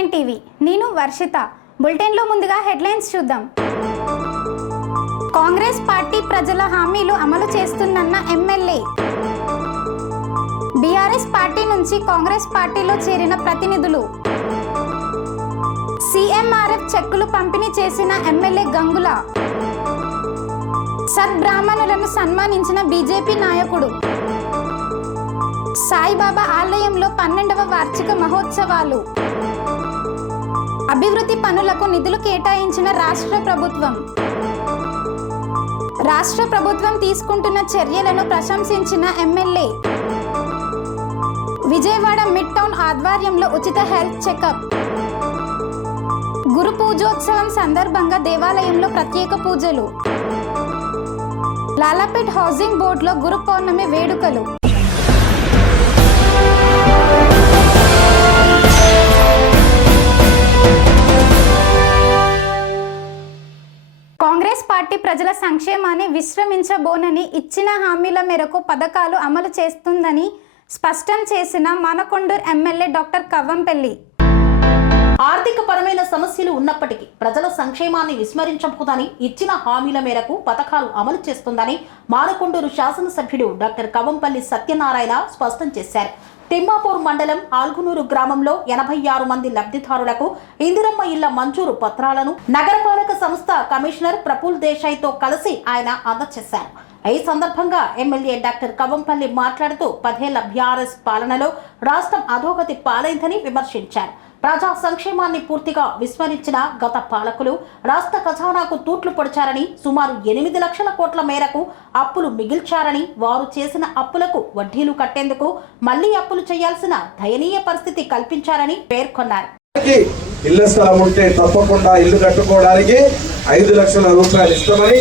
Entertainment TV నేను వర్షిత బులెటిన్లో ముందుగా హెడ్లైన్స్ చూద్దాం. కాంగ్రెస్ పార్టీ ప్రజల హామీలు అమలు చేస్తుందన్న ఎమ్మెల్యే. బీఆర్ఎస్ పార్టీ నుంచి కాంగ్రెస్ పార్టీలో చేరిన ప్రతినిధులు. సీఎంఆర్ఎఫ్ చెక్కులు పంపిణీ చేసిన ఎమ్మెల్యే గంగుల. సద్బ్రాహ్మణులను సన్మానించిన బీజేపీ నాయకుడు. సాయిబాబా ఆలయంలో 12వ వార్షిక మహోత్సవాలు. అభివృద్ధి పనులకు నిధులు కేటాయించిన రాష్ట్ర ప్రభుత్వం తీసుకుంటున్న చర్యలను ప్రశంసించిన ఎమ్మెల్యే. విజయవాడ మిడ్ టౌన్ ఆధ్వర్యంలో ఉచిత హెల్త్ చెకప్. గురు పూజోత్సవం సందర్భంగా దేవాలయంలో ప్రత్యేక పూజలు. లాలాపేట్ హౌసింగ్ బోర్డులో గురు పౌర్ణమి వేడుకలు. కాంగ్రెస్ పార్టీ ప్రజల సంక్షేమాన్ని విశ్రమించబోనని ఇచ్చిన హామీల మేరకు పథకాలు అమలు చేస్తుందని స్పష్టం చేసిన మానకొండూరు ఎమ్మెల్యే డాక్టర్ కవ్వంపల్లి. ఆర్థిక పరమైన సమస్యలు ఉన్నప్పటికీ ప్రజల సంక్షేమాన్ని విస్మరించబోదని ఇచ్చిన హామీల మేరకు పథకాలు అమలు చేస్తుందని మానకొండూరు శాసనసభ్యుడు డాక్టర్ కవ్వంపల్లి సత్యనారాయణ స్పష్టం చేశారు. తిమ్మాపూర్ మండలం ఆల్గునూరు గ్రామంలో 86 మంది లబ్ధిదారులకు ఇందిరమ్మ ఇళ్ల మంజూరు పత్రాలను నగరపాలక సంస్థ కమిషనర్ ప్రఫుల్ దేశాయ్తో కలిసి ఆయన అందజేశారు. ఈ సందర్భంగా ఎమ్మెల్యే డాక్టర్ కవ్వంపల్లి మాట్లాడుతూ 10 ఏళ్ల బీఆర్ఎస్ పాలనలో రాష్ట్రం అధోగతి పాలైందని విమర్శించారు. ప్రజా సంక్షేమాన్ని పూర్తిగా విస్మరించిన గత పాలకులు రాష్ట్ర ఖజానాకు తూట్లు పొడిచారని, సుమారు 8 లక్షల కోట్ల మేరకు అప్పులు మిగిల్చారని, వారు చేసిన అప్పులకు వడ్డీలు కట్టేందుకు మళ్లీ అప్పులు చేయాల్సిన దయనీయ పరిస్థితి కల్పించారని పేర్కొన్నారు. ఇళ్ల స్థలం ఉంటే తప్పకుండా ఇల్లు కట్టుకోవడానికి 5 లక్షల రూపాయలు ఇస్తామని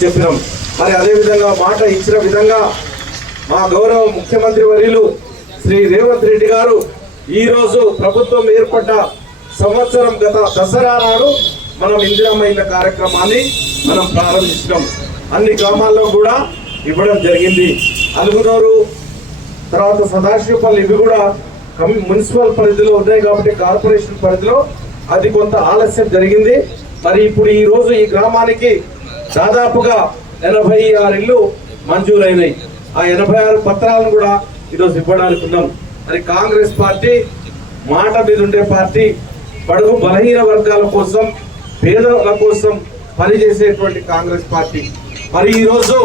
చెప్పినాం. మరి అదే విధంగా మాట ఇచ్చిన విధంగా మా గౌరవ ముఖ్యమంత్రి వర్యులు శ్రీ రేవంత్ రెడ్డి గారు ఈ రోజు ప్రభుత్వం ఏర్పడ్డ సంవత్సరం గత దసరా నాడు మనం ఇందిరమ్మ ఇళ్ల కార్యక్రమాన్ని మనం ప్రారంభించడం అన్ని గ్రామాల్లో కూడా ఇవ్వడం జరిగింది. అలుగునూరు తర్వాత సదాశివపల్లి ఇవి కూడా మున్సిపల్ పరిధిలో ఉన్నాయి కాబట్టి కార్పొరేషన్ పరిధిలో అది కొంత ఆలస్యం జరిగింది. మరి ఇప్పుడు ఈ రోజు ఈ గ్రామానికి దాదాపుగా 86 ఇళ్ళు మంజూరైనాయి. ఆ 86 పత్రాలను కూడా ఈరోజు ఇవ్వడానికి ఉన్నాం. మరి కాంగ్రెస్ పార్టీ మాట మీద ఉండే పార్టీ, బడుగు బలహీన వర్గాల కోసం పేదల కోసం పనిచేసేటువంటి కాంగ్రెస్ పార్టీ. మరి ఈరోజు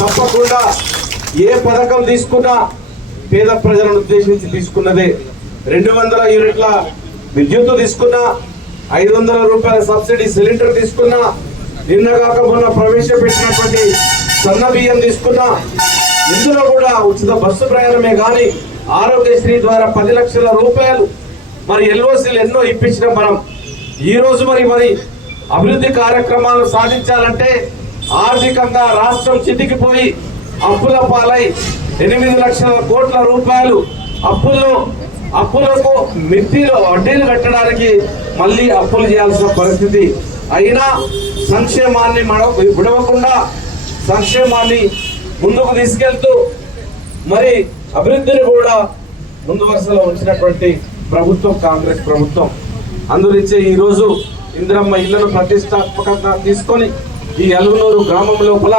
తప్పకుండా ఏ పథకం తీసుకున్నా పేద ప్రజలను ఉద్దేశించి తీసుకున్నదే. 200 యూనిట్ల విద్యుత్ తీసుకున్నా, 500 రూపాయల సబ్సిడీ సిలిండర్ తీసుకున్నా, నిన్నగాక మొన్న ప్రవేశపెట్టినటువంటి సన్న బియ్యం తీసుకున్నా, ఇందులో కూడా ఉచిత బస్సు ప్రయాణమే కానీ ఆరోగ్యశ్రీ ద్వారా 10 లక్షల రూపాయలు మరి ఎల్ఓసీలు ఎన్నో ఇప్పించిన మనం ఈ రోజు మరి అభివృద్ధి కార్యక్రమాలు సాధించాలంటే ఆర్థికంగా రాష్ట్రం చితికిపోయి అప్పుల పాలై 8 లక్షల కోట్ల రూపాయలు అప్పులకు మిత్తిలో వడ్డీలు కట్టడానికి మళ్ళీ అప్పులు చేయాల్సిన పరిస్థితి. అయినా సంక్షేమాన్ని విడవకుండా సంక్షేమాన్ని ముందుకు తీసుకెళ్తూ మరి అభివృద్ధిని కూడా ముందు వరుసలో ఉంచినటువంటి ప్రభుత్వం కాంగ్రెస్ ప్రభుత్వం. అందునిచ్చే ఈరోజు ఇందిరమ్మ ఇళ్లను ప్రతిష్టాత్మకంగా తీసుకొని ఈ అలుగునూరు గ్రామం లోపల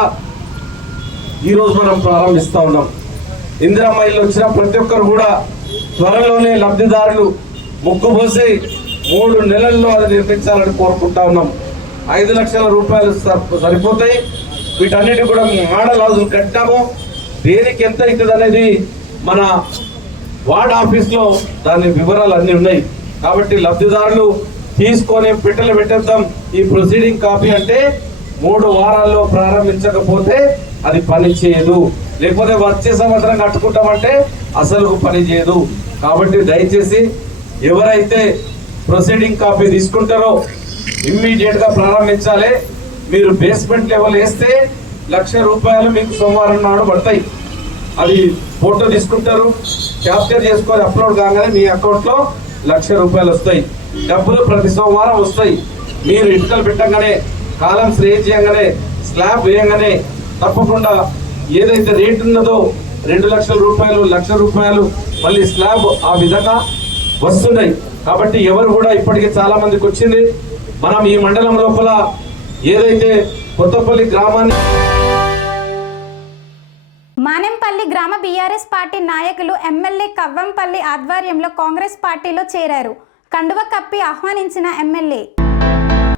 ఈరోజు మనం ప్రారంభిస్తా ఉన్నాం. ఇందిరమ్మ ఇల్లు వచ్చిన ప్రతి ఒక్కరు కూడా త్వరలోనే లబ్ధిదారులు ముగ్గు పోసి 3 నెలల్లో అది నిర్మించాలని కోరుకుంటా ఉన్నాం. 5 లక్షల రూపాయలు సరిపోతాయి. వీటన్నిటి కూడా మోడల్ హౌస్ కట్టాము. దేనికి ఎంత అవుతుంది అనేది మన వార్డ్ ఆఫీస్లో దాని వివరాలు అన్నీ ఉన్నాయి. కాబట్టి లబ్ధిదారులు తీసుకొని పెట్టెలు పెట్టేద్దాం. ఈ ప్రొసీడింగ్ కాపీ అంటే 3 వారాల్లో ప్రారంభించకపోతే అది పని చేయదు, లేకపోతే వచ్చే సంవత్సరం కట్టుకుంటామంటే అసలు పని చేయదు. కాబట్టి దయచేసి ఎవరైతే ప్రొసీడింగ్ కాపీ తీసుకుంటారో ఇమ్మీడియట్ గా ప్రారంభించాలి. మీరు బేస్మెంట్ లెవెల్ వేస్తే 1 లక్ష రూపాయలు మీకు సోమవారం నాడు పడతాయి. అది ఫోటో తీసుకుంటారు, క్యాప్చర్ చేసుకొని అప్లోడ్ కాగానే మీ అకౌంట్లో 1 లక్ష రూపాయలు వస్తాయి. డబ్బులు ప్రతి సోమవారం వస్తాయి. మీరు ఇటుకలు పెట్టగానే, కాలమ్స్ రేజ్ చేయగానే, స్లాబ్ వేయగానే తప్పకుండా ఏదైతే రేట్ ఉన్నదో 2 లక్షల రూపాయలు, 1 లక్ష రూపాయలు మళ్ళీ స్లాబ్ ఆ విధంగా వస్తున్నాయి. కాబట్టి ఎవరు కూడా ఇప్పటికీ చాలా మందికి వచ్చింది. మనం ఈ మండలం లోపల ఏదైతే కొత్తపల్లి గ్రామాన్ని మానెంపల్లి గ్రామ బీఆర్ఎస్ పార్టీ నాయకులు ఎమ్మెల్యే కవ్వంపల్లి ఆధ్వర్యంలో కాంగ్రెస్ పార్టీలో చేరారు. కండువ కప్పి ఆహ్వానించిన ఎమ్మెల్యే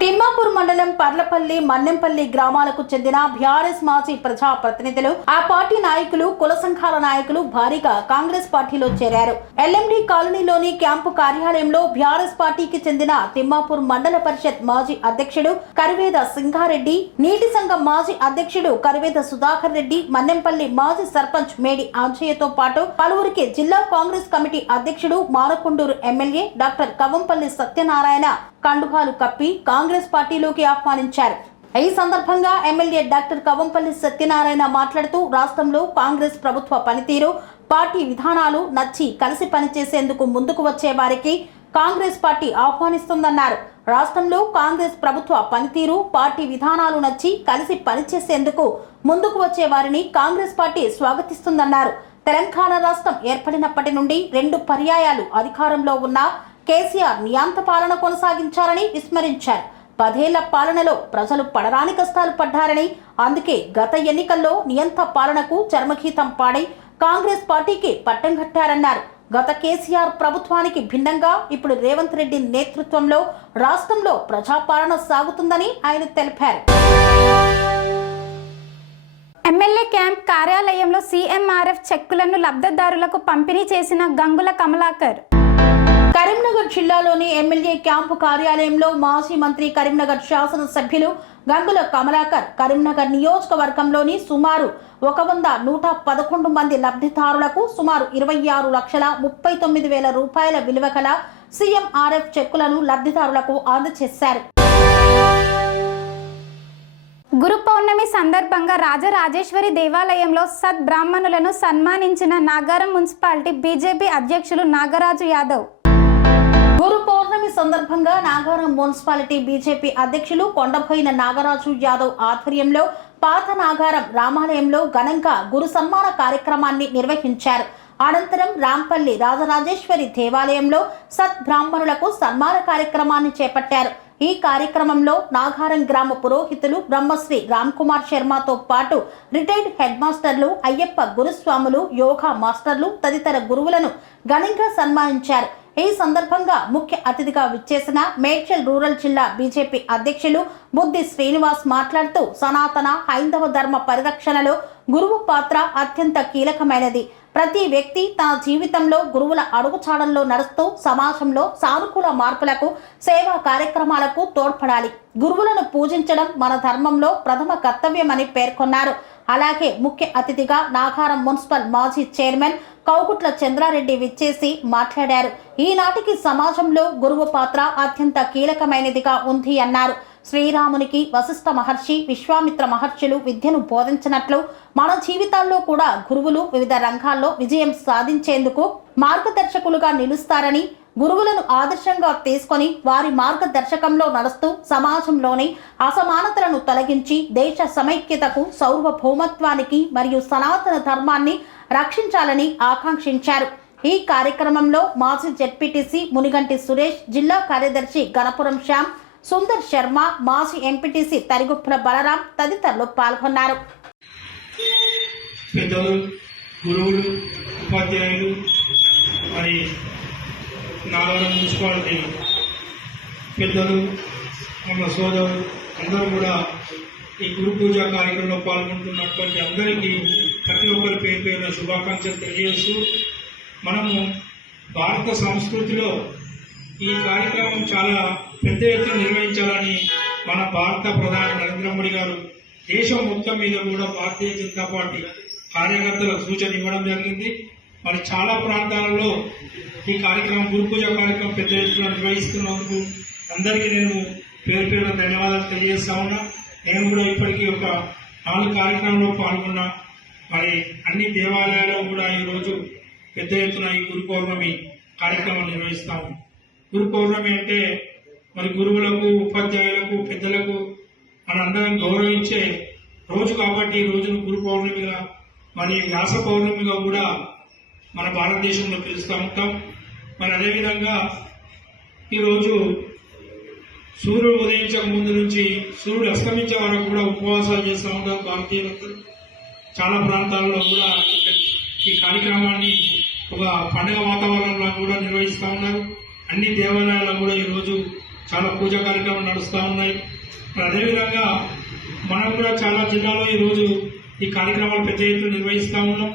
తిమ్మాపూర్ మండలం పర్లపల్లి మన్నెంపల్లి గ్రామాలకు చెందిన బీఆర్ఎస్ మాజీ ప్రజా ప్రతినిధులు, ఆ పార్టీ నాయకులు, కుల సంఘాల నాయకులు భారీగా కాంగ్రెస్ పార్టీలో చేరారు. ఎల్ఎండి కాలనీలోని క్యాంపు కార్యాలయంలో బీఆర్ఎస్ పార్టీకి చెందిన తిమ్మాపూర్ మండల పరిషత్ మాజీ అధ్యక్షుడు కరివేద సింగారెడ్డి, నీటి సంఘం మాజీ అధ్యక్షుడు కరివేద సుధాకర్ రెడ్డి, మన్నెంపల్లి మాజీ సర్పంచ్ మేడి ఆంజయ్యతో పాటు పలువురికి జిల్లా కాంగ్రెస్ కమిటీ అధ్యక్షుడు మానకొండూరు ఎమ్మెల్యే డాక్టర్ కవ్వంపల్లి సత్యనారాయణ కండువాలు కప్పి కాంగ్రెస్ పార్టీలోకి ఆహ్వానించారు. ఈ సందర్భంగా ఎమ్మెల్యే డాక్టర్ కవ్వంపల్లి సత్యనారాయణ మాట్లాడుతూ రాష్ట్రంలో కాంగ్రెస్ ప్రభుత్వ పనితీరు, పార్టీ విధానాలు నచ్చి కలిసి పనిచేసేందుకు ముందుకు వచ్చే వారికి కాంగ్రెస్ పార్టీ ఆహ్వానిస్తుందన్నారు. రాష్ట్రంలో కాంగ్రెస్ ప్రభుత్వ పనితీరు, పార్టీ విధానాలు నచ్చి కలిసి పనిచేసేందుకు ముందుకు వచ్చే వారిని కాంగ్రెస్ పార్టీ స్వాగతిస్తుందన్నారు. తెలంగాణ రాష్ట్రం ఏర్పడినప్పటి నుండి 2 పర్యాయాలు అధికారంలో ఉన్న కేసీఆర్ నియంత పాలన కొనసాగించారని విస్మరించారు. 10 ఏళ్ల పాలనలో ప్రజలు పడరాని కష్టాలు పడ్డారని, అందుకే గత ఎన్నికల్లో నియంత పాలనకు చర్మగీతం పాడి కాంగ్రెస్ పార్టీకి పట్టం కట్టారన్నారు. గత కేసీఆర్ ప్రభుత్వానికి భిన్నంగా ఇప్పుడు రేవంత్ రెడ్డి నేతృత్వంలో రాష్ట్రంలో ప్రజాపాలన సాగుతుందని ఆయన తెలిపారు. ఎమ్మెల్యే క్యాంప్ కార్యాలయంలో సీఎంఆర్ఎఫ్ చెక్కులను లబ్ధిదారులకు పంపిణీ చేసిన గంగుల కమలాకర్. కరీంనగర్ జిల్లాలోని ఎమ్మెల్యే క్యాంపు కార్యాలయంలో మాజీ మంత్రి, కరీంనగర్ శాసనసభ్యులు గంగుల కమలాకర్ కరీంనగర్ నియోజకవర్గంలోని సుమారు 111 మంది లబ్ధిదారులకు సుమారు 26,39,000 రూపాయల విలువ గల సీఎంఆర్ఎఫ్ చెక్కులను లబ్ధిదారులకు అందజేశారు. గురు పౌర్ణమి సందర్భంగా రాజరాజేశ్వరి దేవాలయంలో సద్ బ్రాహ్మణులను సన్మానించిన నాగారం మున్సిపాలిటీ బీజేపీ అధ్యక్షులు నాగరాజు యాదవ్. గురు పౌర్ణమి సందర్భంగా నాగారం మున్సిపాలిటీ బీజేపీ అధ్యక్షులు కొండబోయిన నాగరాజు యాదవ్ ఆధ్వర్యంలో పాత నాగారం రామాలయంలో ఘనంగా గురు సన్మాన కార్యక్రమాన్ని నిర్వహించారు. అనంతరం రాంపల్లి రాజరాజేశ్వరి దేవాలయంలో సత్ బ్రాహ్మణులకు సన్మాన కార్యక్రమాన్ని చేపట్టారు. ఈ కార్యక్రమంలో నాగారం గ్రామ పురోహితులు బ్రహ్మశ్రీ రామ్ కుమార్ శర్మతో పాటు రిటైర్డ్ హెడ్ మాస్టర్లు, అయ్యప్ప గురుస్వాములు, యోగా మాస్టర్లు తదితర గురువులను ఘనంగా సన్మానించారు. ఈ సందర్భంగా ముఖ్య అతిథిగా విచ్చేసిన మేడ్చల్ రూరల్ జిల్లా బీజేపీ అధ్యక్షులు బుద్ధి శ్రీనివాస్ మాట్లాడుతూ సనాతన హైందవ ధర్మ పరిరక్షణలో గురువు పాత్ర అత్యంత కీలకమైనది. ప్రతి వ్యక్తి తన జీవితంలో గురువుల అడుగుచాడల్లో నడుస్తూ సమాజంలో సానుకూల మార్పులకు, సేవా కార్యక్రమాలకు తోడ్పడాలి. గురువులను పూజించడం మన ధర్మంలో ప్రథమ కర్తవ్యమని పేర్కొన్నారు. అలాగే ముఖ్య అతిథిగా నాగారం మున్సిపల్ మాజీ చైర్మన్ కౌకుట్ల చంద్రారెడ్డి విచ్చేసి మాట్లాడారు. ఈనాటికి సమాజంలో గురువు పాత్ర అత్యంత కీలకమైనదిగా ఉంది అన్నారు. శ్రీరామునికి వశిష్ఠ మహర్షి, విశ్వామిత్ర మహర్షులు విద్యను బోధించినట్లు మన జీవితాల్లో కూడా గురువులు వివిధ రంగాల్లో విజయం సాధించేందుకు మార్గదర్శకులుగా నిలుస్తారని, గురువులను ఆదర్శంగా తీసుకొని వారి మార్గదర్శకంలో నడుస్తూ సమాజంలోని అసమానతలను తొలగించి దేశ సమైక్యతకు, సార్వభౌమత్వానికి మరియు సనాతన ధర్మాన్ని రక్షించాలని ఆకాంక్షించారు. ఈ కార్యక్రమంలో మాజీ జెడ్పీటీసీ మునిగంటి సురేష్, జిల్లా కార్యదర్శి గణపురం శ్యామ్, సుందర్ శర్మ, మాజీ ఎంపీటీసీ తరిగుప్పుల బలరాం తదితరులు పాల్గొన్నారు. పెద్దలు, గురువులు, ఉపాధ్యాయులు, మరి నాగారం మున్సిపాలిటీ పెద్దలు, మన సోదరులు అందరూ కూడా ఈ గురు పూజ కార్యక్రమంలో పాల్గొంటున్నటువంటి అందరికీ ప్రతి ఒక్కరి పేరు పేరున శుభాకాంక్షలు తెలియజేస్తూ, మనము భారత సంస్కృతిలో ఈ కార్యక్రమం చాలా పెద్ద ఎత్తున నిర్వహించాలని మన భారత ప్రధాని నరేంద్ర మోడీ గారు దేశం మొత్తం మీద కూడా భారతీయ జనతా పార్టీ కార్యకర్తలకు సూచన ఇవ్వడం జరిగింది. మరి చాలా ప్రాంతాలలో ఈ కార్యక్రమం గురు పూజ కార్యక్రమం పెద్ద ఎత్తున నిర్వహిస్తున్నందుకు అందరికీ నేను పేరు పేరున ధన్యవాదాలు తెలియజేస్తా ఉన్నా. నేను కూడా ఇప్పటికీ ఒక 4 కార్యక్రమంలో పాల్గొన్నా. మరి అన్ని దేవాలయాల్లో కూడా ఈరోజు పెద్ద ఎత్తున ఈ గురు పౌర్ణమి కార్యక్రమం నిర్వహిస్తాము. గురు పౌర్ణమి అంటే మరి గురువులకు, ఉపాధ్యాయులకు, పెద్దలకు మనందరం గౌరవించే రోజు కాబట్టి ఈ రోజును గురు పౌర్ణమిగా, మరి వ్యాస పౌర్ణమిగా కూడా మన భారతదేశంలో పిలుస్తూ ఉంటాం. మరి అదేవిధంగా ఈరోజు సూర్యుడు ఉదయించక ముందు నుంచి సూర్యుడు అస్తమించే వరకు కూడా ఉపవాసాలు చేస్తూ ఉంటారు భారతీయులందరూ. చాలా ప్రాంతాల్లో కూడా ఈ కార్యక్రమాన్ని ఒక పండుగ వాతావరణంలో కూడా నిర్వహిస్తూ ఉన్నారు. అన్ని దేవాలయాల్లో కూడా ఈరోజు చాలా పూజా కార్యక్రమాలు నడుస్తూ ఉన్నాయి. మరి అదేవిధంగా మనం కూడా చాలా జిల్లాలో ఈరోజు ఈ కార్యక్రమాలు పెద్ద ఎత్తున నిర్వహిస్తూ ఉన్నాం.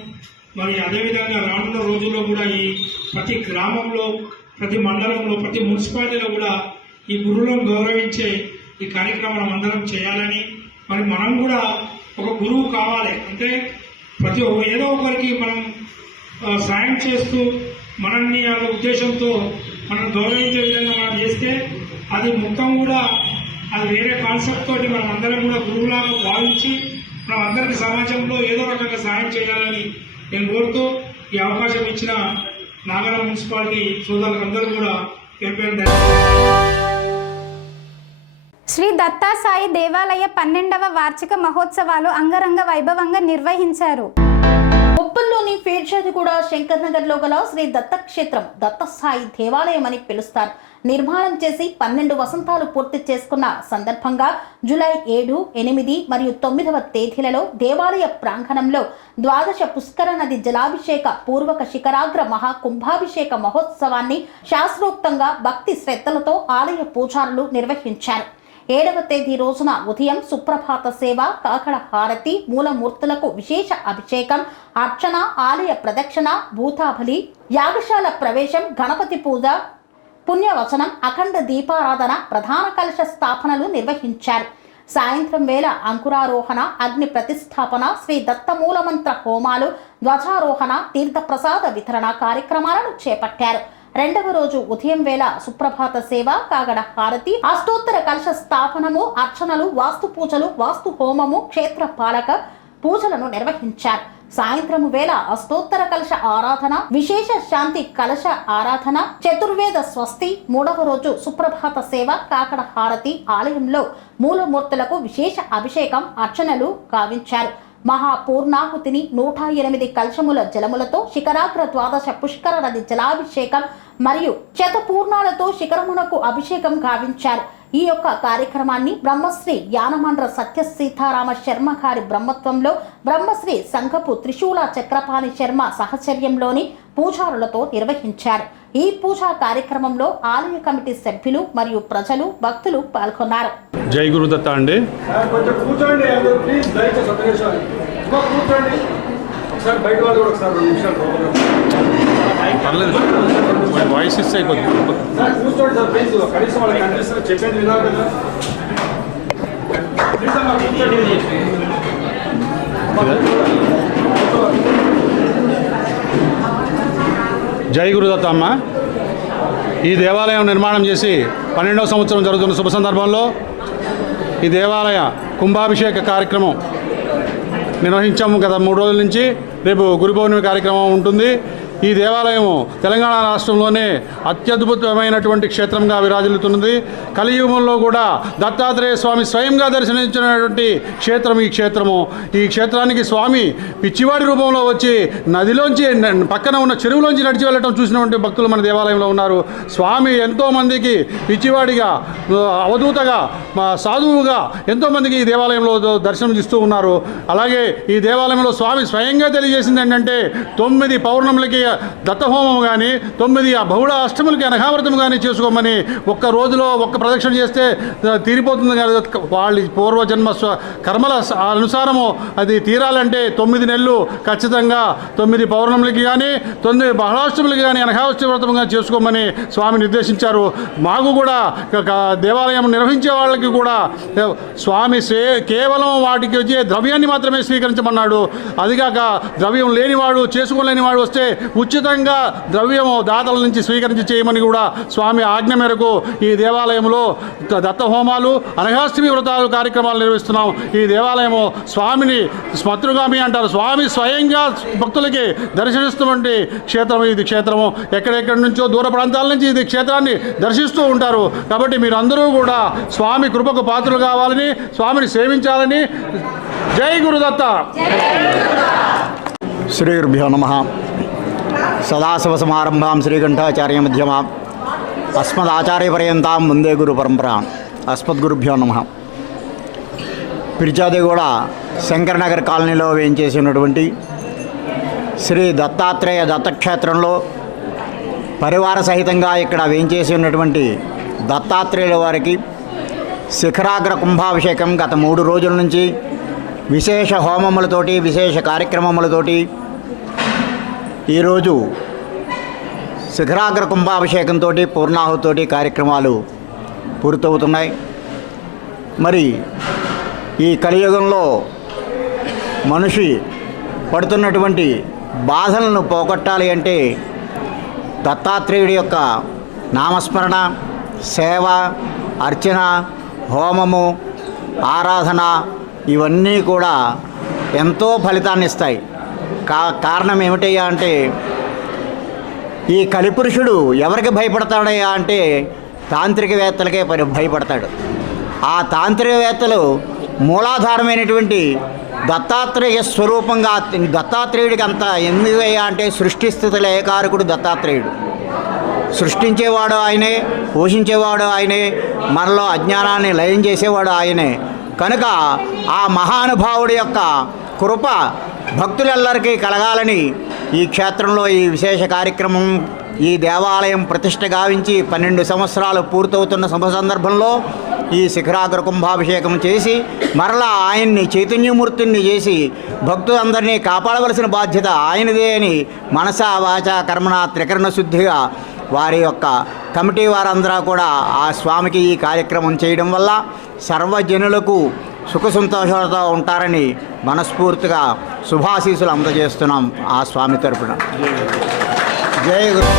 మరి అదేవిధంగా రానున్న రోజుల్లో కూడా ఈ ప్రతి గ్రామంలో, ప్రతి మండలంలో, ప్రతి మున్సిపాలిటీలో కూడా ఈ గురువులను గౌరవించే ఈ కార్యక్రమం అందరం చేయాలని, మరి మనం కూడా ఒక గురువు కావాలి అంటే ప్రతి ఏదో ఒకరికి మనం సాయం చేస్తూ మనల్ని ఆ ఉద్దేశంతో మనం గౌరవించే విధంగా మనం చేస్తే అది మొత్తం కూడా అది వేరే కాన్సెప్ట్ తోటి మనం అందరం కూడా గురువులాగా భావించి మనం అందరికి సమాజంలో ఏదో రకంగా సాయం చేయాలని నేను కోరుతూ ఈ అవకాశం ఇచ్చిన నాగరం మున్సిపాలిటీ సోదరులందరూ కూడా పేరు శ్రీ దత్తాసాయి దేవాలయ 12వ వార్షిక మహోత్సవాలు అంగరంగ వైభవంగా నిర్వహించారు. ఉప్పల్లోని ఫేర్షాదిగూడ శంకర్ నగర్ లో గల శ్రీ దత్తక్షేత్రం దత్తసాయి దేవాలయం అని పిలుస్తారు. నిర్మాణం చేసి 12 వసంతాలు పూర్తి చేసుకున్న సందర్భంగా జూలై 7, 8 మరియు 9వ తేదీలలో దేవాలయ ప్రాంగణంలో ద్వాదశ పుష్కర నది జలాభిషేక పూర్వక శిఖరాగ్ర మహాకుంభాభిషేక మహోత్సవాన్ని శాస్త్రోక్తంగా భక్తి శ్రద్ధలతో ఆలయ పూజారులు నిర్వహించారు. 7వ తేదీ రోజున ఉదయం సుప్రభాత సేవ, కాకడ హారతి, మూలమూర్తులకు విశేష అభిషేకం, అర్చన, ఆలయ ప్రదక్షిణ, భూతాబలి, యాగశాల ప్రవేశం, గణపతి పూజ, పుణ్యవచనం, అఖండ దీపారాధన, ప్రధాన కలశ స్థాపనలు నిర్వహించారు. సాయంత్రం వేళ అంకురారోహణ, అగ్ని ప్రతిష్టాపన, శ్రీ దత్తమూలమంత్ర హోమాలు, ధ్వజారోహణ, తీర్థప్రసాద వితరణ కార్యక్రమాలను చేపట్టారు. 2వ రోజు ఉదయం వేళ సుప్రభాత సేవ, కాగడ హారతి, అష్టోత్తర కలశ స్థాపనము, అర్చనలు, వాస్తు పూజలు, వాస్తు హోమము, క్షేత్ర పాలక పూజలను నిర్వహించారు. సాయంత్రము వేళ అష్టోత్తర కలశ ఆరాధన, విశేష శాంతి కలశ ఆరాధన, చతుర్వేద స్వస్తి. 3వ రోజు సుప్రభాత సేవ, కాకడ హారతి, ఆలయంలో మూలమూర్తులకు విశేష అభిషేకం, అర్చనలు గావించారు. మహాపూర్ణాహుతిని 108 కలశముల జలములతో శిఖరాగ్ర ద్వాదశ పుష్కర నది జలాభిషేకం మరియు శతపూర్ణాలతో శిఖరమునకు అభిషేకం గావించారు. ఈ యొక్క కార్యక్రమాన్ని బ్రహ్మశ్రీ యానమండ్ర సత్య సీతారామ శర్మ గారి బ్రహ్మత్వంలో బ్రహ్మశ్రీ సంఘపు త్రిశూల చక్రపాణి శర్మ సహచర్యంలోని పూజారులతో నిర్వహించారు. ఈ పూజా కార్యక్రమంలో ఆలయ కమిటీ సభ్యులు మరియు ప్రజలు, భక్తులు పాల్గొన్నారు. జై గురుదత్త అండి. పర్లేదు, వాయిస్ ఇస్తే జై గురుదత్త అమ్మ. ఈ దేవాలయం నిర్మాణం చేసి 12వ సంవత్సరం జరుగుతున్న శుభ సందర్భంలో ఈ దేవాలయ కుంభాభిషేక కార్యక్రమం నిర్వహించాము. గత 3 రోజుల నుంచి రేపు గురు పౌర్ణమి కార్యక్రమం ఉంటుంది. ఈ దేవాలయము తెలంగాణ రాష్ట్రంలోనే అత్యద్భుతమైనటువంటి క్షేత్రంగా విరాజిల్లుతున్నది. కలియుగంలో కూడా దత్తాత్రేయ స్వామి స్వయంగా దర్శనించినటువంటి క్షేత్రం ఈ క్షేత్రము. ఈ క్షేత్రానికి స్వామి పిచ్చివాడి రూపంలో వచ్చి నదిలోంచి పక్కన ఉన్న చెరువులోంచి నడిచి వెళ్ళటం చూసినటువంటి భక్తులు మన దేవాలయంలో ఉన్నారు. స్వామి ఎంతోమందికి పిచ్చివాడిగా, అవధూతగా, సాధువుగా ఎంతోమందికి ఈ దేవాలయంలో దర్శనం ఇస్తూ ఉన్నారు. అలాగే ఈ దేవాలయంలో స్వామి స్వయంగా తెలియజేసింది ఏంటంటే 9 పౌర్ణములకి దత్తహోమం కానీ 9 బహుళ అష్టములకి అనఘావ్రతం కానీ చేసుకోమని, ఒక్క రోజులో ఒక్క ప్రదక్షిణ చేస్తే తీరిపోతుంది. కానీ వాళ్ళ పూర్వజన్మ కర్మల అనుసారము అది తీరాలంటే 9 నెలలు ఖచ్చితంగా 9 పౌర్ణములకి కానీ 9 బహుళాష్టములకి కానీ అనఘావ్రతం కానీ చేసుకోమని స్వామి నిర్దేశించారు. మాకు కూడా దేవాలయం నిర్వహించే వాళ్ళకి కూడా స్వామి కేవలం వాటికి వచ్చే ద్రవ్యాన్ని మాత్రమే స్వీకరించమన్నాడు. అదిగాక ద్రవ్యం లేనివాడు, చేసుకోలేనివాడు వస్తే ఉచితంగా ద్రవ్యము దాతల నుంచి స్వీకరించి చేయమని కూడా స్వామి ఆజ్ఞ మేరకు ఈ దేవాలయంలో దత్తహోమాలు, అనఘాష్టమి వ్రతాలు కార్యక్రమాలు నిర్వహిస్తున్నాం. ఈ దేవాలయము స్వామిని స్మతృగామి అంటారు. స్వామి స్వయంగా భక్తులకి దర్శనిస్తున్నటువంటి క్షేత్రం ఇది. క్షేత్రము ఎక్కడెక్కడి నుంచో దూర ప్రాంతాల నుంచి ఇది క్షేత్రాన్ని దర్శిస్తూ ఉంటారు. కాబట్టి మీరందరూ కూడా స్వామి కృపకు పాత్రలు కావాలని, స్వామిని సేవించాలని. జై గురుదత్త. శ్రీ గురుభ్యో నమః. సదాశివసమారంభాం శ్రీకంఠాచార్య మధ్యమాం అస్మదాచార్యపర్యంతాం ముందే గురు పరంపర అస్మద్గురుభ్యో నమః. పిర్జాదిగూడ శంకరనగర్ కాలనీలో వేయించేసినటువంటి శ్రీ దత్తాత్రేయ దత్తక్షేత్రంలో పరివార సహితంగా ఇక్కడ వేయించేసి ఉన్నటువంటి దత్తాత్రేయుల వారికి శిఖరాగ్ర కుంభాభిషేకం గత 3 రోజుల నుంచి విశేష హోమములతోటి విశేష కార్యక్రమములతోటి ఈరోజు శిఖరాగ్ర కుంభాభిషేకంతో పూర్ణాహుతోటి కార్యక్రమాలు పూర్తవుతున్నాయి. మరి ఈ కలియుగంలో మనిషి పడుతున్నటువంటి బాధలను పోగొట్టాలి అంటే దత్తాత్రేయుడి యొక్క నామస్మరణ, సేవ, అర్చన, హోమము, ఆరాధన ఇవన్నీ కూడా ఎంతో ఫలితాన్ని ఇస్తాయి. కారణం ఏమిటయ్యా అంటే ఈ కలిపురుషుడు ఎవరికి భయపడతాడయ్యా అంటే తాంత్రికవేత్తలకే భయపడతాడు. ఆ తాంత్రికవేత్తలు మూలాధారమైనటువంటి దత్తాత్రేయ స్వరూపంగా దత్తాత్రేయుడికి అంత ఎందుకయ్యా అంటే సృష్టిస్థితి లయకారకుడు దత్తాత్రేయుడు. సృష్టించేవాడు ఆయనే, పోషించేవాడు ఆయనే, మనలో అజ్ఞానాన్ని లయం చేసేవాడు ఆయనే. కనుక ఆ మహానుభావుడి యొక్క కృప భక్తులెల్లరికీ కలగాలని ఈ క్షేత్రంలో ఈ విశేష కార్యక్రమం, ఈ దేవాలయం ప్రతిష్ఠ గావించి 12 సంవత్సరాలు పూర్తవుతున్న శుభ సందర్భంలో ఈ శిఖరాగ్ర కుంభాభిషేకం చేసి మరలా ఆయన్ని చైతన్యమూర్తిని చేసి భక్తులందరినీ కాపాడవలసిన బాధ్యత ఆయనదే అని మనసా వాచ కర్మణ త్రికరణ శుద్ధిగా వారి యొక్క కమిటీ వారందరూ కూడా ఆ స్వామికి ఈ కార్యక్రమం చేయడం వల్ల సర్వజనులకు సుఖ సంతోషాలతో ఉంటారని మనస్ఫూర్తిగా శుభాశీస్సులు అందజేస్తున్నాం ఆ స్వామి తరపున. జై గురు.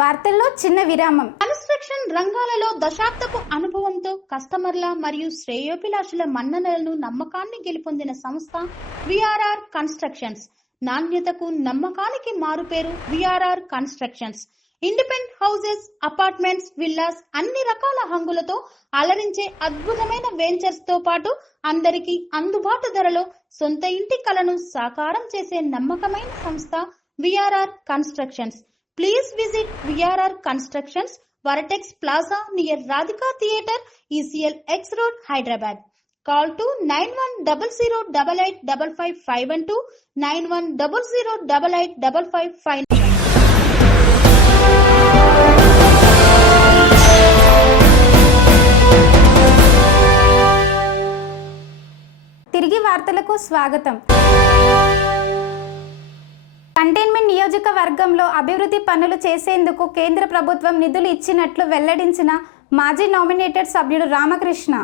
వార్తల్లో చిన్న విరామం. కన్స్ట్రక్షన్ రంగాలలో దశాబ్దపు అనుభవంతో కస్టమర్ల మరియు శ్రేయోభిలాషుల మన్ననలను నమ్మకాన్ని గెలుపొందిన సంస్థ విఆర్ఆర్ కన్స్ట్రక్షన్స్. నాణ్యతకు నమ్మకానికి మారుపేరు VRR constructions. Independent houses, apartments, villas అన్ని రకాల హంగులతో అలరించే అద్భుతమైన వెంచర్స్ తో పాటు అందరికీ అందుబాటు ధరలో సొంత ఇంటి కలను సాకారం చేసే నమ్మకమైన సంస్థ VRR constructions. Please visit VRR Constructions, Varatex Plaza near Radhika Theatre, ECL X Road, Hyderabad. Call to 9100885552, 9100885559. తిరిగి వార్తలకు స్వాగతం. కంటైన్మెంట్ నియోజకవర్గంలో అభివృద్ధి పనులు చేసేందుకు కేంద్ర ప్రభుత్వం నిధులు ఇచ్చినట్లు వెల్లడించిన మాజీ నామినేటెడ్ సభ్యుడు రామకృష్ణ.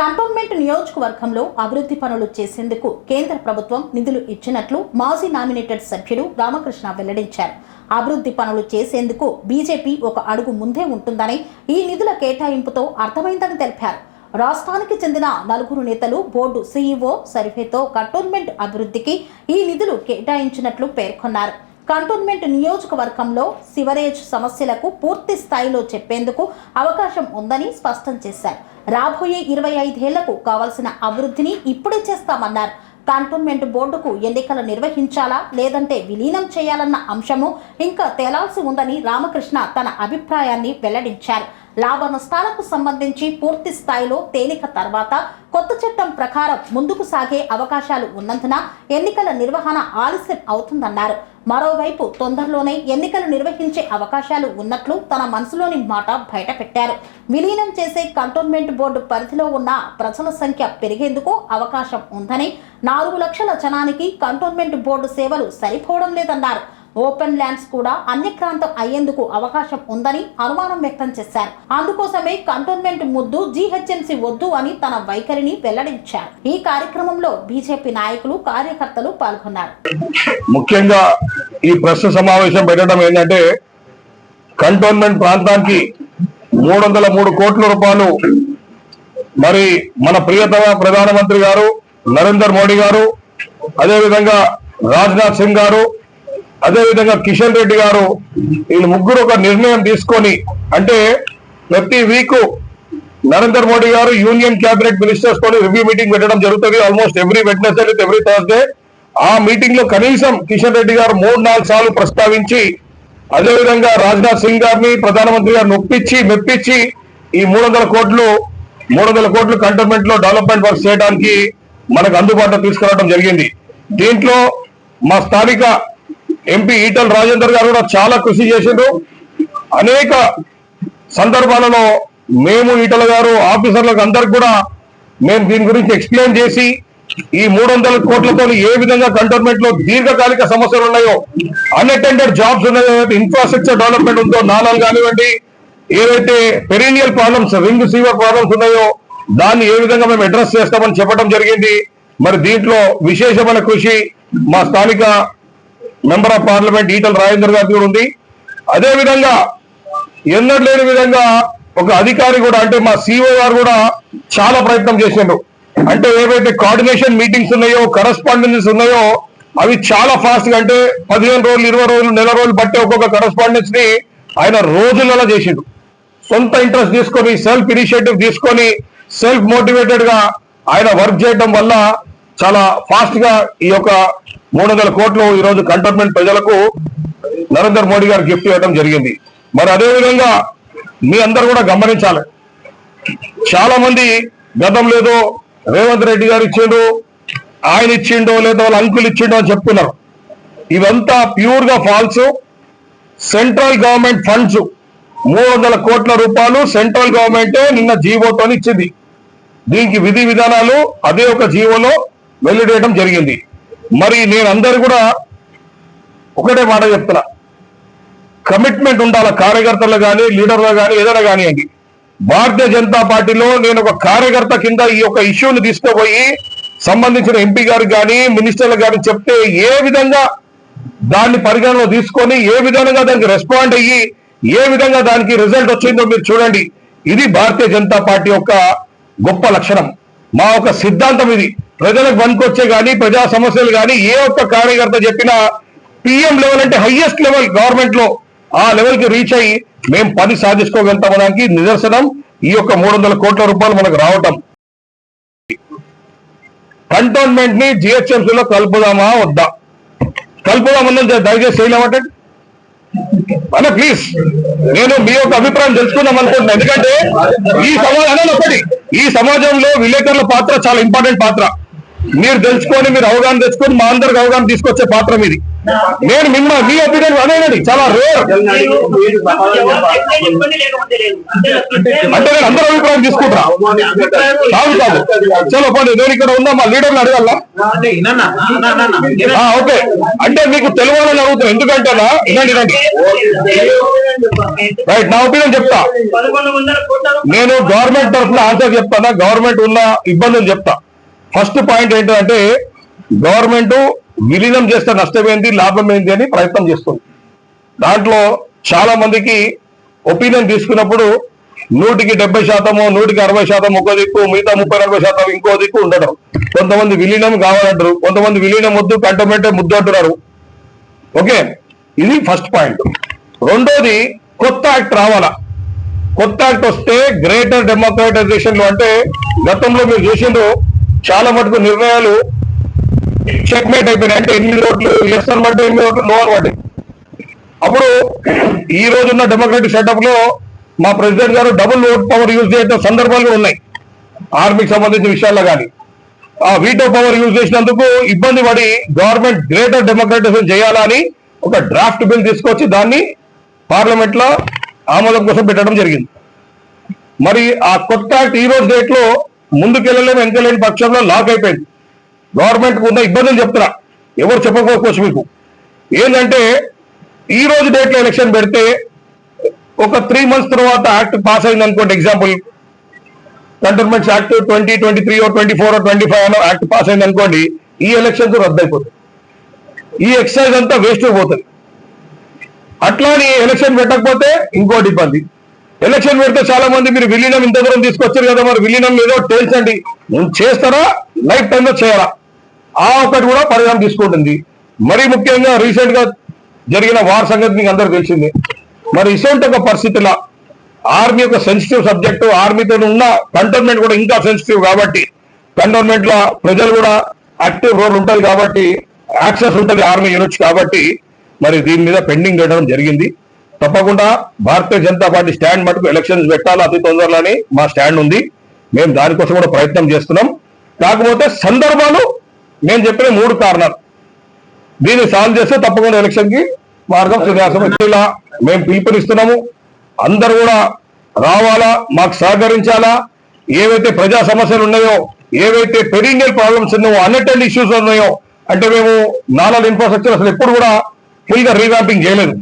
కంటోన్మెంట్ నియోజకవర్గంలో అభివృద్ధి పనులు చేసేందుకు కేంద్ర ప్రభుత్వం నిధులు ఇచ్చినట్లు మాజీ నామినేటెడ్ సభ్యుడు రామకృష్ణ వెల్లడించారు. అభివృద్ధి పనులు చేసేందుకు బీజేపీ ఒక అడుగు ముందే ఉంటుందని ఈ నిధుల కేటాయింపుతో అర్థమైందని తెలిపారు. రాష్ట్రానికి చెందిన 4 నేతలు బోర్డు సీఈఓ సర్వేతో కంటోన్మెంట్ అభివృద్ధికి ఈ నిధులు కేటాయించినట్లు పేర్కొన్నారు. కంటోన్మెంట్ నియోజకవర్గంలో సివరేజ్ సమస్యలకు పూర్తి స్థాయిలో చెప్పేందుకు అవకాశం ఉందని స్పష్టం చేశారు. రాబోయే 25 ఏళ్లకు కావాల్సిన అభివృద్ధిని ఇప్పుడే చేస్తామన్నారు. కంటోన్మెంట్ బోర్డుకు ఎన్నికలు నిర్వహించాలా లేదంటే విలీనం చేయాలన్న అంశము ఇంకా తేలాల్సి ఉందని రామకృష్ణ తన అభిప్రాయాన్ని వెల్లడించారు. లాభ నష్టాలకు సంబంధించి పూర్తి స్థాయిలో తేలిక తర్వాత కొత్త చట్టం ప్రకారం ముందుకు సాగే అవకాశాలు ఉన్నందున ఎన్నికల నిర్వహణ ఆలస్యం అవుతుందన్నారు. మరోవైపు తొందరలోనే ఎన్నికలు నిర్వహించే అవకాశాలు ఉన్నట్లు తన మనసులోని మాట బయటపెట్టారు. విలీనం చేసే కంటోన్మెంట్ బోర్డు పరిధిలో ఉన్న ప్రజల సంఖ్య పెరిగేందుకు అవకాశం ఉందని, 4 లక్షల జనానికి కంటోన్మెంట్ బోర్డు సేవలు సరిపోవడం లేదన్నారు. ఓపెన్ ల్యాండ్స్ కూడా అన్యక్రాంతం అయ్యేందుకు అవకాశం ఉందని అనుమానం వ్యక్తం చేశారు. అందుకోసమే కంటోన్మెంట్ ముద్దు, జీహెచ్ఎంసీ వద్దు అని తన వైఖరిని వెల్లడించారు. ఈ కార్యక్రమంలో బీజేపీ నాయకులు, కార్యకర్తలు పాల్గొన్నారు. ముఖ్యంగా ఈ ప్రెస్ సమావేశం పెట్టడం ఏంటంటే కంటోన్మెంట్ ప్రాంతానికి 303 కోట్ల రూపాయలు మరి మన ప్రియతమ ప్రధానమంత్రి గారు నరేంద్ర మోడీ గారు, అదేవిధంగా రాజ్నాథ్ సింగ్ గారు, అదేవిధంగా కిషన్ రెడ్డి గారు, వీళ్ళు ముగ్గురు ఒక నిర్ణయం తీసుకొని, అంటే ప్రతి వీక్ నరేంద్ర మోడీ గారు యూనియన్ క్యాబినెట్ మినిస్టర్స్ తోని రివ్యూ మీటింగ్ పెట్టడం జరుగుతుంది. Almost every Wednesday with every Thursday ఆ మీటింగ్ లో కనీసం కిషన్ రెడ్డి గారు 3-4 సార్లు ప్రస్తావించి, అదేవిధంగా రాజ్నాథ్ సింగ్ గారిని ప్రధానమంత్రి గారిని మెప్పించి ఈ 300 కోట్లు కంటోన్మెంట్ లో డెవలప్మెంట్ వర్క్ చేయడానికి మనకు అందుబాటులో తీసుకురావడం జరిగింది. దీంట్లో మా స్థానిక ఎంపీ ఈటల రాజేందర్ గారు కూడా చాలా కృషి చేసిండ్రు. అనేక సందర్భాలలో మేము ఈటల గారు ఆఫీసర్లకు అందరికి కూడా మేము దీని గురించి ఎక్స్ప్లెయిన్ చేసి ఈ 300 కోట్లతో ఏ విధంగా కంటోన్మెంట్ లో దీర్ఘకాలిక సమస్యలు ఉన్నాయో, అన్అటెండెడ్ జాబ్స్ ఉన్నాయో, ఇన్ఫ్రాస్ట్రక్చర్ డెవలప్మెంట్ ఉందో, నాలాలు కానివ్వండి, ఏదైతే perennial problems, ring severe problems ఉన్నాయో దాన్ని ఏ విధంగా మేము అడ్రస్ చేస్తామని చెప్పడం జరిగింది. మరి దీంట్లో విశేషమైన కృషి మా స్థానిక member of parliament Etela Rajender గారికి కూడా ఉంది. అదే విధంగా ఎన్నడూ లేని విధంగా ఒక అధికారి కూడా, అంటే మా సిఓ గారు కూడా చాలా ప్రయత్నం చేసిండ్రు. అంటే ఏవైతే కోఆర్డినేషన్ మీటింగ్స్ ఉన్నాయో, కరస్పాండెన్స్ ఉన్నాయో అవి చాలా ఫాస్ట్ గా, అంటే 15 రోజులు, 20 రోజులు, నెల రోజులు బట్టే ఒక్కొక్క కరస్పాండెన్స్ ని ఆయన రోజులలో చేసిండు. సొంత ఇంట్రెస్ట్ తీసుకొని, సెల్ఫ్ ఇనిషియేటివ్ తీసుకొని, సెల్ఫ్ మోటివేటెడ్ గా ఆయన వర్క్ చేయడం వల్ల చాలా ఫాస్ట్ గా ఈ యొక్క 300 కోట్లు ఈ రోజు కంటోన్మెంట్ ప్రజలకు నరేంద్ర మోడీ గారు గిఫ్ట్ ఇవ్వడం జరిగింది. మరి అదే విధంగా మీ అందరు కూడా గమనించాలి. చాలా మంది గతంలో ఏదో రేవంత్ రెడ్డి గారు ఇచ్చిండు, ఆయన ఇచ్చిండో లేదా వాళ్ళ అంకుల్ ఇచ్చిండో అని చెప్తున్నారు. ఇవంతా ప్యూర్ గా ఫాల్స్. సెంట్రల్ గవర్నమెంట్ ఫండ్స్ 300 కోట్ల రూపాయలు సెంట్రల్ గవర్నమెంటే నిన్న జీవోతో ఇచ్చింది. దీనికి విధి విధానాలు అదే ఒక జీవోలో వెల్లడియడం జరిగింది. మరి నేను అందరు కూడా ఒకటే మాట చెప్తున్నా, కమిట్మెంట్ ఉండాలి. కార్యకర్తలు కానీ, లీడర్లు కానీ, ఏదైనా కానివ్వండి. భారతీయ జనతా పార్టీలో నేను ఒక కార్యకర్త కింద ఈ యొక్క ఇష్యూని తీసుకుపోయి సంబంధించిన ఎంపీ గారికి కానీ, మినిస్టర్లకు కానీ చెప్తే ఏ విధంగా దాన్ని పరిగణలో తీసుకొని ఏ విధంగా దానికి రెస్పాండ్ అయ్యి ఏ విధంగా దానికి రిజల్ట్ వచ్చిందో మీరు చూడండి. ఇది భారతీయ జనతా పార్టీ యొక్క గొప్ప లక్షణం. మా ఒక సిద్ధాంతం ఇది. ప్రజలకు పనికొచ్చే కానీ, ప్రజా సమస్యలు కానీ ఏ ఒక్క కార్యకర్త చెప్పినా పిఎం లెవెల్ అంటే హైయెస్ట్ లెవెల్ గవర్నమెంట్ లో ఆ లెవెల్ కి రీచ్ అయ్యి మేము పని సాధించుకోగలుగుతామడానికి నిదర్శనం ఈ యొక్క 300 కోట్ల రూపాయలు మనకు రావటం. కంటోన్మెంట్ ని జిహెచ్ఎంసీలో కలుపుదామా వద్దా? కలుపుదామన్నది దయచేసి చేయలేమంటే అన్న ప్లీజ్, నేను మీ యొక్క అభిప్రాయం తెలుసుకుందాం అనుకుంటున్నాను. ఎందుకంటే ఈ సమాజంలో విలేకరుల పాత్ర చాలా ఇంపార్టెంట్ పాత్ర. మీరు తెలుసుకొని, మీరు అవగాహన తెచ్చుకొని మా అందరికి అవగాహన తీసుకొచ్చే పాత్ర మీది. నేను మీ ఒపీనియన్ అనేది చాలా రేర్. అంటే నేను అందరూ అభిప్రాయం తీసుకుంటా కాదు. చలో పండి, నేను ఇక్కడ ఉన్నా మా లీడర్ని అడగాల. ఓకే, అంటే మీకు తెలియాలని అడుగుతున్నా. ఎందుకంటే రైట్, నా ఒపీనియన్ చెప్తా. నేను గవర్నమెంట్ తరఫున ఆన్సర్ చెప్తానా, గవర్నమెంట్ ఉన్న ఇబ్బందులు చెప్తా. ఫస్ట్ పాయింట్ ఏంటంటే, గవర్నమెంట్ విలీనం చేస్తే నష్టమేంది, లాభం ఏంది అని ప్రయత్నం చేస్తుంది. దాంట్లో చాలా మందికి ఒపీనియన్ తీసుకున్నప్పుడు 100కి 70%, 100కి 60% ఒక దిక్కు, మిగతా 30-40% ఇంకో దిక్కు ఉండడం. కొంతమంది విలీనం కావాలంటారు, కొంతమంది విలీనం వద్దు, కంటోన్మెంటే ముద్దు అంటున్నారు. ఓకే, ఇది ఫస్ట్ పాయింట్. రెండోది, కొత్త యాక్ట్ రావాలా. కొత్త యాక్ట్ వస్తే గ్రేటర్ డెమోక్రటైజేషన్ లో, అంటే గతంలో మీరు చేసిండ్రు చాలా మటుకు నిర్ణయాలు చెక్మేట్ అయిపోయినాయి. అంటే 8 ఓట్లు ఎస్ అనమాట, 8 ఓట్లు నో అనమాట. అప్పుడు ఈ రోజున్న డెమోక్రటిక్ సెటప్ లో మా ప్రెసిడెంట్ గారు డబుల్ ఓట్ పవర్ యూజ్ చేయడం సందర్భాలు కూడా ఉన్నాయి. ఆర్మీకి సంబంధించిన విషయాల్లో కానీ ఆ వీటో పవర్ యూజ్ చేసినందుకు ఇబ్బంది పడి గవర్నమెంట్ గ్రేటర్ డెమోక్రటైజేషన్ చేయాలా అని ఒక డ్రాఫ్ట్ బిల్ తీసుకొచ్చి దాన్ని పార్లమెంట్ లో ఆమోదం కోసం పెట్టడం జరిగింది. మరి ఆ కొత్త యాక్ట్ ఈ రోజు డేట్ లో ముందుకెళ్ళలేము, వెనకెళ్ళని పక్షంలో లాక్ అయిపోయింది. గవర్నమెంట్ ఉన్న ఇబ్బందులు చెప్తున్నా, ఎవరు చెప్పకపోవచ్చు మీకు. ఏంటంటే ఈ రోజు డేట్ లో ఎలక్షన్ పెడితే ఒక 3 months తర్వాత యాక్ట్ పాస్ అయింది అనుకోండి. Example, cantonments act 2023 or 24 or 25 act pass అయింది అనుకోండి, ఈ ఎలక్షన్స్ రద్దు అయిపోతుంది. ఈ ఎక్సర్సైజ్ అంతా వేస్ట్ అయిపోతుంది. అట్లాని ఎలక్షన్ పెట్టకపోతే ఇంకోటి ఇబ్బంది. ఎలక్షన్ పెడితే చాలా మంది మీరు విలీనం ఇంత దూరం తీసుకొచ్చారు కదా, మరి విలీనం ఏదో తేల్చండి, చేస్తారా, లైఫ్ టైంలో చేయాలా, ఆ ఒకటి కూడా పరిణామం తీసుకుంటుంది. మరీ ముఖ్యంగా రీసెంట్ గా జరిగిన వార్ సంగతి మీకు అందరూ తెలిసింది. మరి ఇటువంటి ఒక పరిస్థితిలో ఆర్మీ ఒక సెన్సిటివ్ సబ్జెక్టు, ఆర్మీతో ఉన్న కంటోన్మెంట్ కూడా ఇంకా సెన్సిటివ్ కాబట్టి, కంటోన్మెంట్ లో ప్రజలు కూడా యాక్టివ్ రోల్ ఉంటుంది కాబట్టి యాక్సెస్ ఉంటుంది ఆర్మీ యూనిట్స్ కాబట్టి మరి దీని మీద పెండింగ్ పెట్టడం జరిగింది. తప్పకుండా భారతీయ జనతా పార్టీ స్టాండ్ మటుకు ఎలక్షన్స్ పెట్టాలి అతి తొందరలోనే మా స్టాండ్ ఉంది. మేము దానికోసం కూడా ప్రయత్నం చేస్తున్నాం. కాకపోతే సందర్భాలు నేను చెప్పిన 3 కారణాలు దీన్ని సాల్వ్ చేస్తే తప్పకుండా ఎలక్షన్ కి మార్గం సున్యాసం. ఇలా మేము పిలుపునిస్తున్నాము. అందరూ కూడా రావాలా, మాకు సహకరించాలా. ఏవైతే ప్రజా సమస్యలు ఉన్నాయో, ఏవైతే పెరినియల్ ప్రాబ్లమ్స్ ఉన్నాయో, అన్అటెండ్ ఇష్యూస్ ఉన్నాయో, అంటే మేము నాలాల ఇన్ఫ్రాస్ట్రక్చర్ అసలు ఎప్పుడు కూడా ఫుల్ గా రీవ్యాంపింగ్ చేయలేదు.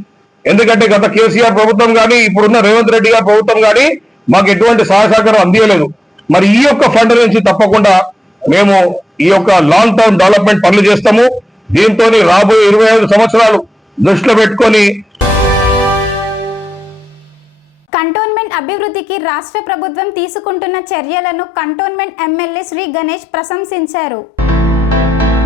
ఎందుకంటే గత కేసీఆర్ ప్రభుత్వం కానీ ఇప్పుడున్న రేవంత్ రెడ్డి గారి ప్రభుత్వం కానీ మాకు ఎటువంటి సహాయ సహకారం అందియలేదు. మరి ఈ యొక్క ఫండ్ నుంచి తప్పకుండా మేము ఈ యొక్క లాంగ్ టర్మ్ డెవలప్మెంట్ పనులు చేస్తాము. దీంతో రాబోయే 25 సంవత్సరాలు దృష్టిలో పెట్టుకొని కంటోన్మెంట్ అభివృద్ధికి రాష్ట్ర ప్రభుత్వం తీసుకుంటున్న చర్యలను కంటోన్మెంట్ ఎమ్మెల్యే శ్రీ గణేష్ ప్రశంసించారు.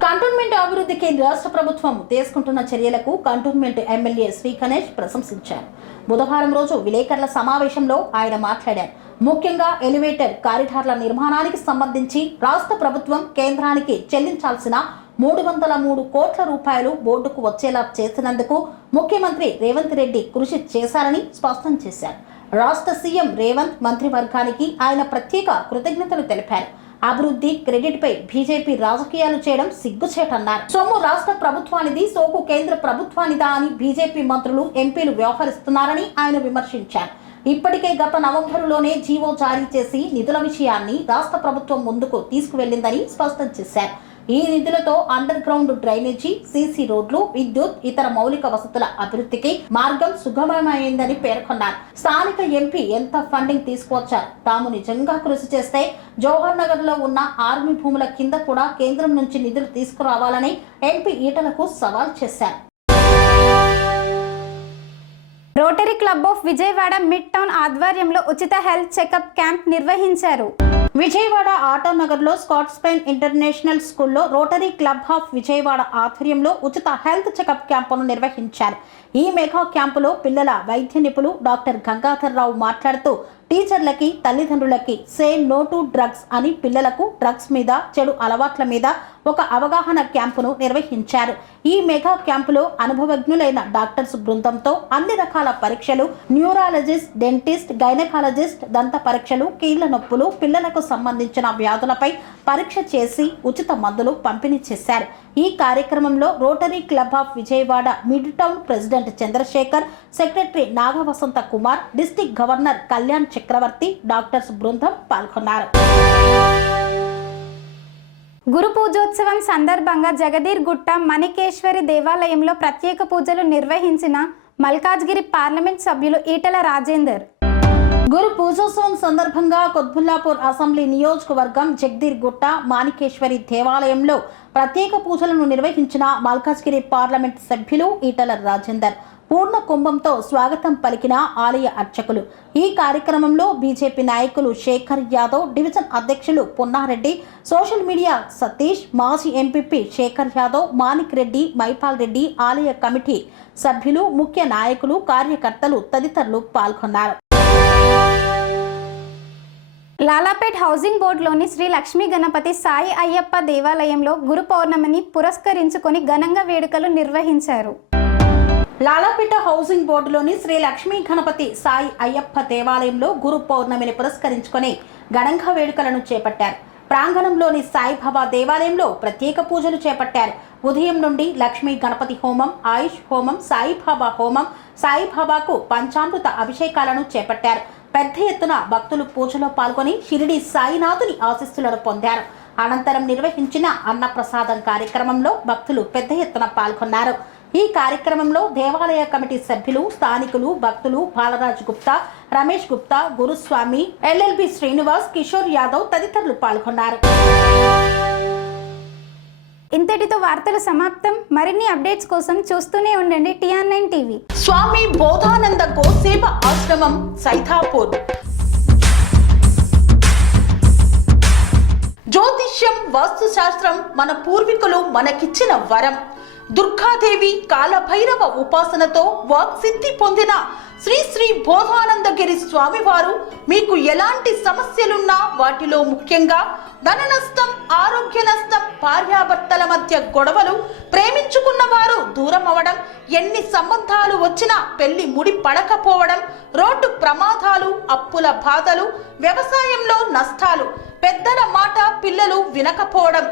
కంటోన్మెంట్ అభివృద్ధికి రాష్ట్ర ప్రభుత్వం తీసుకుంటున్న చర్యలకు కంటోన్మెంట్ ఎమ్మెల్యే శ్రీ గణేష్ ప్రశంసించారు. బుధవారం రోజు విలేకరుల సమావేశంలో ఆయన మాట్లాడారు. ముఖ్యంగా ఎలివేటర్ కారిడార్ల నిర్మాణానికి సంబంధించి రాష్ట్ర ప్రభుత్వం కేంద్రానికి చెల్లించాల్సిన 303 కోట్ల రూపాయలు బోర్డుకు వచ్చేలా చేసినందుకు ముఖ్యమంత్రి రేవంత్ రెడ్డి కృషి చేశారని స్పష్టం చేశారు. రాష్ట్ర సీఎం రేవంత్ మంత్రివర్గానికి ఆయన ప్రత్యేక కృతజ్ఞతలు తెలిపారు. అభివృద్ధి క్రెడిట్ పై బీజేపీ రాజకీయాలు చేయడం సిగ్గుచేటన్నారు. సొమ్ము రాష్ట్ర ప్రభుత్వానిది, సోకు కేంద్ర ప్రభుత్వానిదా అని బీజేపీ మంత్రులు, ఎంపీలు వ్యవహరిస్తున్నారని ఆయన విమర్శించారు. ఇప్పటికే గత నవంబరులోనే జీవో జారీ చేసి నిధుల విషయాన్ని రాష్ట్ర ప్రభుత్వం ముందుకు తీసుకువెళ్లిందని స్పష్టం చేశారు. ఈ నిధులతో అండర్ గ్రౌండ్ డ్రైనేజీ, సీసీ రోడ్లు, విద్యుత్, ఇతర మౌలిక వసతుల అభివృద్ధికి మార్గం సుగమమైందని పేర్కొన్నారు. స్థానిక ఎంపీ ఎంత ఫండింగ్ తీసుకువచ్చారు? తాము నిజంగా కృషి చేస్తే జవహర్ నగర్ లో ఉన్న ఆర్మీ భూముల కింద కూడా కేంద్రం నుంచి నిధులు తీసుకురావాలని ఎంపీ ఈటలకు సవాల్ చేశారు. Rotary Club of Vijayawada mid town ఆధ్వర్యంలో ఉచిత హెల్త్ చెకప్ క్యాంప్ నిర్వహించారు. విజయవాడ ఆటోనగర్ లో స్కాట్స్పైన్ ఇంటర్నేషనల్ స్కూల్లో రోటరీ క్లబ్ ఆఫ్ విజయవాడ ఆధ్వర్యంలో ఉచిత హెల్త్ చెకప్ క్యాంపును నిర్వహించారు. ఈ మెగా క్యాంపులో పిల్లల వైద్య నిపుణులు డాక్టర్ గంగాధర్ రావు మాట్లాడుతూ టీచర్లకి, తల్లిదండ్రులకి సే నో టు డ్రగ్స్ అని పిల్లలకు డ్రగ్స్ మీద, చెడు అలవాట్ల మీద ఒక అవగాహన క్యాంపును నిర్వహించారు. ఈ మెగా క్యాంపులో అనుభవజ్ఞులైన డాక్టర్స్ బృందంతో అన్ని రకాల పరీక్షలు, న్యూరాలజిస్ట్, డెంటిస్ట్, గైనకాలజిస్ట్, దంత పరీక్షలు, కీళ్ల నొప్పులు, పిల్లలకు సంబంధించిన వ్యాధులపై పరీక్ష చేసి ఉచిత మందులు పంపిణీ చేశారు. ఈ కార్యక్రమంలో Rotary Club of Vijayawada mid town president Chandrasekhar, secretary Nagavasantha Kumar, district governor Kalyan Chakravarthy, doctors బృందం పాల్గొన్నారు. గురు పూజోత్సవం సందర్భంగా జగదీర్గుట్ట మణికేశ్వరి దేవాలయంలో ప్రత్యేక పూజలు నిర్వహించిన మల్కాజ్గిరి పార్లమెంట్ సభ్యులు ఈటల రాజేందర్. గురు పూజోత్సవం సందర్భంగా కొత్బుల్లాపూర్ అసెంబ్లీ నియోజకవర్గం జగదీర్గుట్ట మాణికేశ్వరి దేవాలయంలో ప్రత్యేక పూజలను నిర్వహించిన మల్కాజ్గిరి పార్లమెంట్ సభ్యులు ఈటల రాజేందర్ పూర్ణ కుంభంతో స్వాగతం పలికిన ఆలయ అర్చకులు. ఈ కార్యక్రమంలో బీజేపీ నాయకులు శేఖర్ యాదవ్, డివిజన్ అధ్యక్షులు పున్నారెడ్డి, సోషల్ మీడియా సతీష్, మాజీ ఎంపీపీ శేఖర్ యాదవ్, మాణిక్ రెడ్డి, మైపాల్ రెడ్డి, ఆలయ కమిటీ సభ్యులు, ముఖ్య నాయకులు, కార్యకర్తలు తదితరులు పాల్గొన్నారు. లాలాపేట్ హౌసింగ్ బోర్డులోని శ్రీ లక్ష్మీ గణపతి సాయి అయ్యప్ప దేవాలయంలో గురు పౌర్ణమిని పురస్కరించుకొని ఘనంగా వేడుకలు నిర్వహించారు. లాలాపేట హౌసింగ్ బోర్డులోని శ్రీ లక్ష్మీ గణపతి సాయి అయ్యప్ప దేవాలయంలో గురు పౌర్ణమిని పురస్కరించుకొని ఘనంగా వేడుకలను చేపట్టారు. ప్రాంగణంలోని సాయిబాబా దేవాలయంలో ప్రత్యేక పూజలు చేపట్టారు. ఉదయం నుండి లక్ష్మీ గణపతి హోమం, ఆయుష్ హోమం, సాయిబాబా హోమం, సాయిబాబాకు పంచామృత అభిషేకాలను చేపట్టారు. పెద్ద ఎత్తున భక్తులు పూజలో పాల్గొని షిరిడి సాయినాథుని ఆశీస్సులను పొందారు. అనంతరం నిర్వహించిన అన్నప్రసాదం కార్యక్రమంలో భక్తులు పెద్ద ఎత్తున పాల్గొన్నారు. ఈ కార్యక్రమంలో దేవాలయ కమిటీ సభ్యులు, స్థానికులు, భక్తులు బాలరాజ్ గుప్తా, రమేష్ గుప్తా, గురుస్వామి, ఎల్ఎల్బి శ్రీనివాస్, కిషోర్ యాదవ్ తదితరులు పాల్గొన్నారు. ఇంతటితో వార్తలు సమాప్తం. మరిన్ని అప్డేట్స్ కోసం చూస్తూనే ఉండండి TR9 టీవీ. స్వామి బోధానంద గోసేవ ఆశ్రమం సైతాపూర్. జ్యోతిష్యం, వాస్తుశాస్త్రం మన పూర్వీకులు మనకిచ్చిన వరం. దుర్గాదేవి, కాలభైరవ ఉపాసనతో వాక్సిద్ధి పొందిన శ్రీ శ్రీ బోధానందగిరి స్వామివారు మీకు ఎలాంటి సమస్యలున్నా వాటిలో ముఖ్యంగా ధన నష్టం, ఆరోగ్య నష్టం, భార్యాభర్తల మధ్య గొడవలు, ప్రేమించుకున్న వారు దూరం అవడం, ఎన్ని సంబంధాలు వచ్చినా పెళ్లి ముడి పడకపోవడం, రోడ్డు ప్రమాదాలు, అప్పుల బాధలు, వ్యవసాయంలో నష్టాలు, పెద్దల మాట పిల్లలు వినకపోవడం,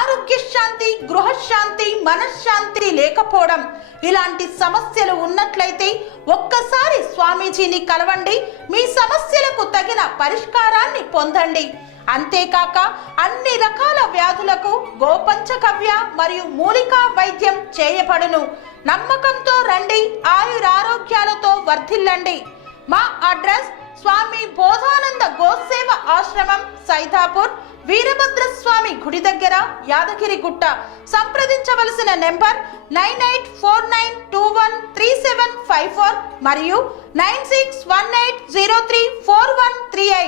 ఆరోగ్య శాంతి, గృహశాంతి, మనశ్శాంతి లేకపోవడం, ఇలాంటి సమస్యలు ఉన్నట్లయితే ఒక్కసారి స్వామీజీని కలవండి. మీ సమస్యలకు తగిన పరిష్కారాన్ని పొందండి. అంతేకాక అన్ని రకాల వ్యాధులకు గోపంచకవ్య మరియు మూలికా వైద్యం చేయబడును. నమ్మకంతో రండి, ఆయురారోగ్యాలతో వర్ధిల్లండి. మా అడ్రస్ స్వామి బోధానంద గోసేవ ఆశ్రమం, సైదాపూర్, వీరభద్రస్వామి గుడి దగ్గర, యాదగిరిగుట్ట. సంప్రదించవలసిన నెంబర్ 9849213754 మరియు 9618034138.